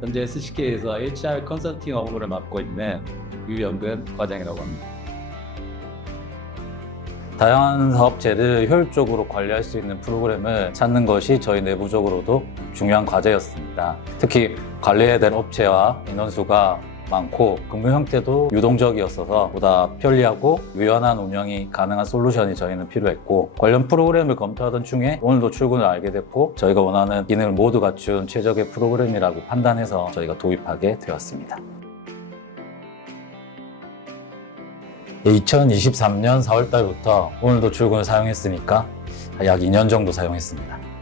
현재 SCK에서 HR 컨설팅 업무를 맡고 있는 유영근 과장이라고 합니다. 다양한 사업체를 효율적으로 관리할 수 있는 프로그램을 찾는 것이 저희 내부적으로도 중요한 과제였습니다. 특히 관리해야 될 업체와 인원수가 많고 근무 형태도 유동적이었어서 보다 편리하고 유연한 운영이 가능한 솔루션이 저희는 필요했고 관련 프로그램을 검토하던 중에 오늘도 출근을 알게 됐고 저희가 원하는 기능을 모두 갖춘 최적의 프로그램이라고 판단해서 저희가 도입하게 되었습니다. 2023년 4월 달부터 오늘도 출근을 사용했으니까 약 2년 정도 사용했습니다.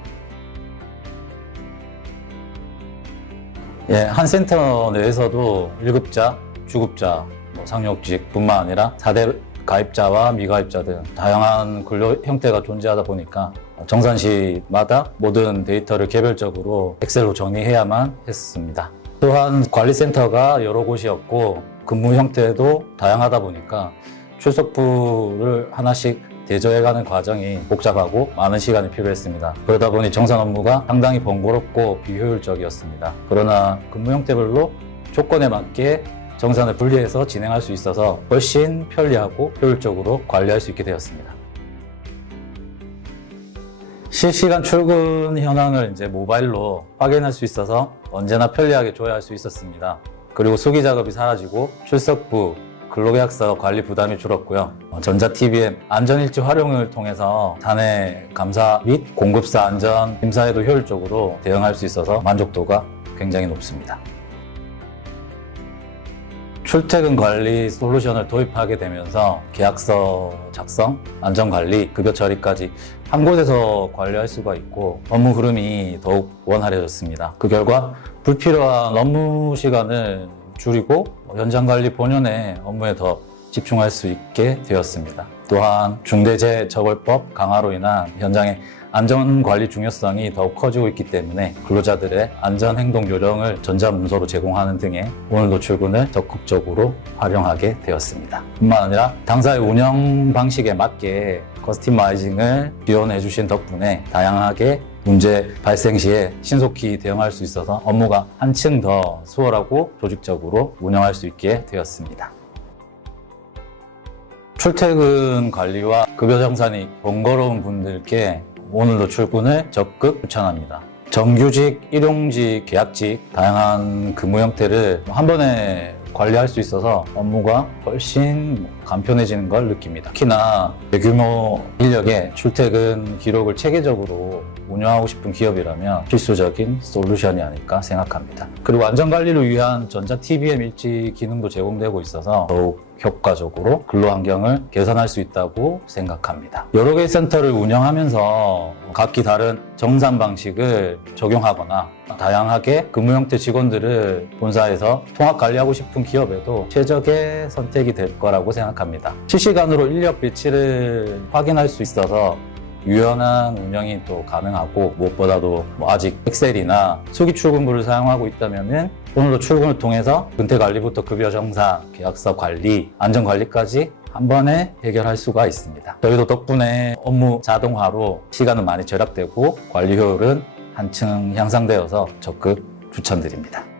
예, 한 센터 내에서도 1급자, 주급자, 뭐 상용직뿐만 아니라 4대 가입자와 미가입자 등 다양한 근로 형태가 존재하다 보니까 정산시마다 모든 데이터를 개별적으로 엑셀로 정리해야만 했습니다. 또한 관리센터가 여러 곳이었고 근무 형태도 다양하다 보니까 출석부를 하나씩 대조해가는 과정이 복잡하고 많은 시간이 필요했습니다. 그러다 보니 정산 업무가 상당히 번거롭고 비효율적이었습니다. 그러나 근무 형태별로 조건에 맞게 정산을 분리해서 진행할 수 있어서 훨씬 편리하고 효율적으로 관리할 수 있게 되었습니다. 실시간 출근 현황을 이제 모바일로 확인할 수 있어서 언제나 편리하게 조회할 수 있었습니다. 그리고 수기 작업이 사라지고 출석부, 근로계약서 관리 부담이 줄었고요. 어, 전자TVM 안전일지 활용을 통해서 사내 감사 및 공급사 안전 심사에도 효율적으로 대응할 수 있어서 만족도가 굉장히 높습니다. 출퇴근 관리 솔루션을 도입하게 되면서 계약서 작성, 안전 관리, 급여 처리까지 한 곳에서 관리할 수가 있고 업무 흐름이 더욱 원활해졌습니다. 그 결과 불필요한 업무 시간을 줄이고 현장 관리 본연의 업무에 더 집중할 수 있게 되었습니다. 또한 중대재해처벌법 강화로 인한 현장의 안전관리 중요성이 더욱 커지고 있기 때문에 근로자들의 안전행동 요령을 전자문서로 제공하는 등의 오늘도 출근을 적극적으로 활용하게 되었습니다. 뿐만 아니라 당사의 운영 방식에 맞게 커스터마이징을 지원해 주신 덕분에 다양하게 문제 발생 시에 신속히 대응할 수 있어서 업무가 한층 더 수월하고 조직적으로 운영할 수 있게 되었습니다. 출퇴근 관리와 급여 정산이 번거로운 분들께 오늘도 출근을 적극 추천합니다. 정규직, 일용직, 계약직 다양한 근무 형태를 한 번에 관리할 수 있어서 업무가 훨씬 간편해지는 걸 느낍니다. 특히나 대규모 인력의 출퇴근 기록을 체계적으로 운영하고 싶은 기업이라면 필수적인 솔루션이 아닐까 생각합니다. 그리고 안전관리를 위한 전자 TBM 일지 기능도 제공되고 있어서 더욱 효과적으로 근로 환경을 개선할 수 있다고 생각합니다. 여러 개의 센터를 운영하면서 각기 다른 정산 방식을 적용하거나 다양하게 근무 형태 직원들을 본사에서 통합 관리하고 싶은 기업에도 최적의 선택이 될 거라고 생각합니다. 실시간으로 인력 배치를 확인할 수 있어서 유연한 운영이 또 가능하고 무엇보다도 뭐 아직 엑셀이나 수기 출근부를 사용하고 있다면은 오늘도 출근을 통해서 근태 관리부터 급여 정산, 계약서 관리, 안전 관리까지 한 번에 해결할 수가 있습니다. 저희도 덕분에 업무 자동화로 시간은 많이 절약되고 관리 효율은 한층 향상되어서 적극 추천드립니다.